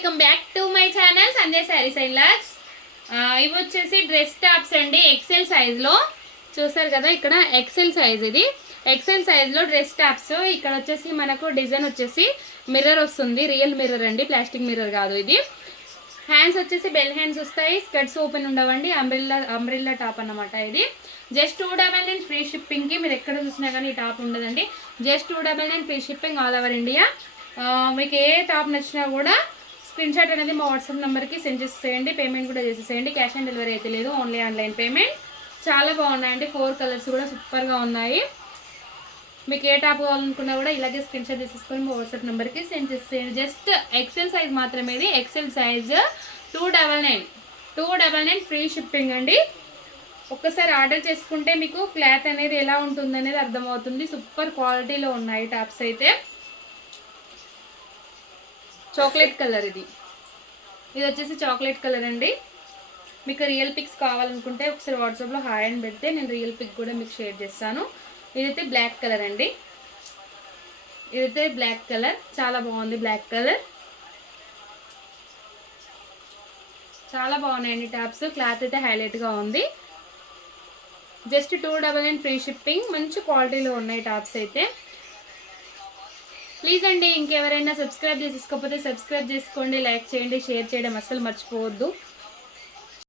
Welcome back to my channel Sanjay sarees and looks. ఇవి వచ్చేసి dress tops అండి XL సైజ్లో చూసారు కదా ఇక్కడ ఎక్సెల్ సైజ్ ఇది. ఎక్సెల్ సైజ్లో డ్రెస్ టాప్స్. ఇక్కడ వచ్చేసి మనకు డిజైన్ వచ్చేసి మిర్రర్ వస్తుంది. రియల్ మిర్రర్ అండి ప్లాస్టిక్ మిర్రర్ కాదు ఇది. హ్యాండ్స్ వచ్చేసి బెల్ హ్యాండ్స్ వస్తాయి. స్కర్ట్స్ ఓపెన్ ఉండవండి. అంబ్రిల్లా అంబ్రిల్లా టాప్ అన్నమాట ఇది. Just two double nine free షిప్పింగ్కి మీరు ఎక్కడ చూసినా కానీ ఈ టాప్ ఉండదండి. Just two double nine free shipping all over India మీకు ఏ టాప్ నచ్చినా కూడా స్క్రీన్ షాట్ అనేది మా వాట్సాప్ నెంబర్కి సెండ్ చేసేయండి. పేమెంట్ కూడా చేసేసేయండి. క్యాష్ ఆన్ డెలివరీ అయితే లేదు. Only online payment. చాలా బాగున్నాయండి. ఫోర్ కలర్స్ కూడా సూపర్గా ఉన్నాయి. మీకు ఏ టాప్ కావాలనుకున్నా కూడా ఇలాగే స్క్రీన్ షాట్ తీసేసుకొని మా వాట్సాప్ నెంబర్కి సెండ్ చేసేయండి జస్ట్ ఎక్సెల్ సైజ్ మాత్రమే ఇది. X L size two double nine two double nine free shipping అండి. ఒక్కసారి ఆర్డర్ చేసుకుంటే మీకు క్లాత్ అనేది ఎలా ఉంటుంది అనేది అర్థమవుతుంది. సూపర్ క్వాలిటీలో ఉన్నాయి టాప్స్ అయితే. చాక్లెట్ కలర్ ఇది. ఇది వచ్చేసి చాక్లెట్ కలర్ అండి. మీకు రియల్ పిక్స్ కావాలనుకుంటే ఒకసారి వాట్సాప్లో హాయ్ అని పెడితే నేను రియల్ పిక్ కూడా మీకు షేర్ చేస్తాను. ఇదైతే బ్లాక్ కలర్ అండి. ఇదైతే బ్లాక్ కలర్. చాలా బాగుంది బ్లాక్ కలర్. చాలా బాగున్నాయండి టాప్స్. క్లాత్ అయితే హైలైట్గా ఉంది. Just two double nine free shipping. మంచి క్వాలిటీలో ఉన్నాయి టాప్స్ అయితే. ప్లీజ్ అండి ఇంకెవరైనా సబ్స్క్రైబ్ చేసుకోకపోతే సబ్స్క్రైబ్ చేసుకోండి లైక్ చేయండి షేర్ చేయడం అస్సలు మర్చిపోవద్దు.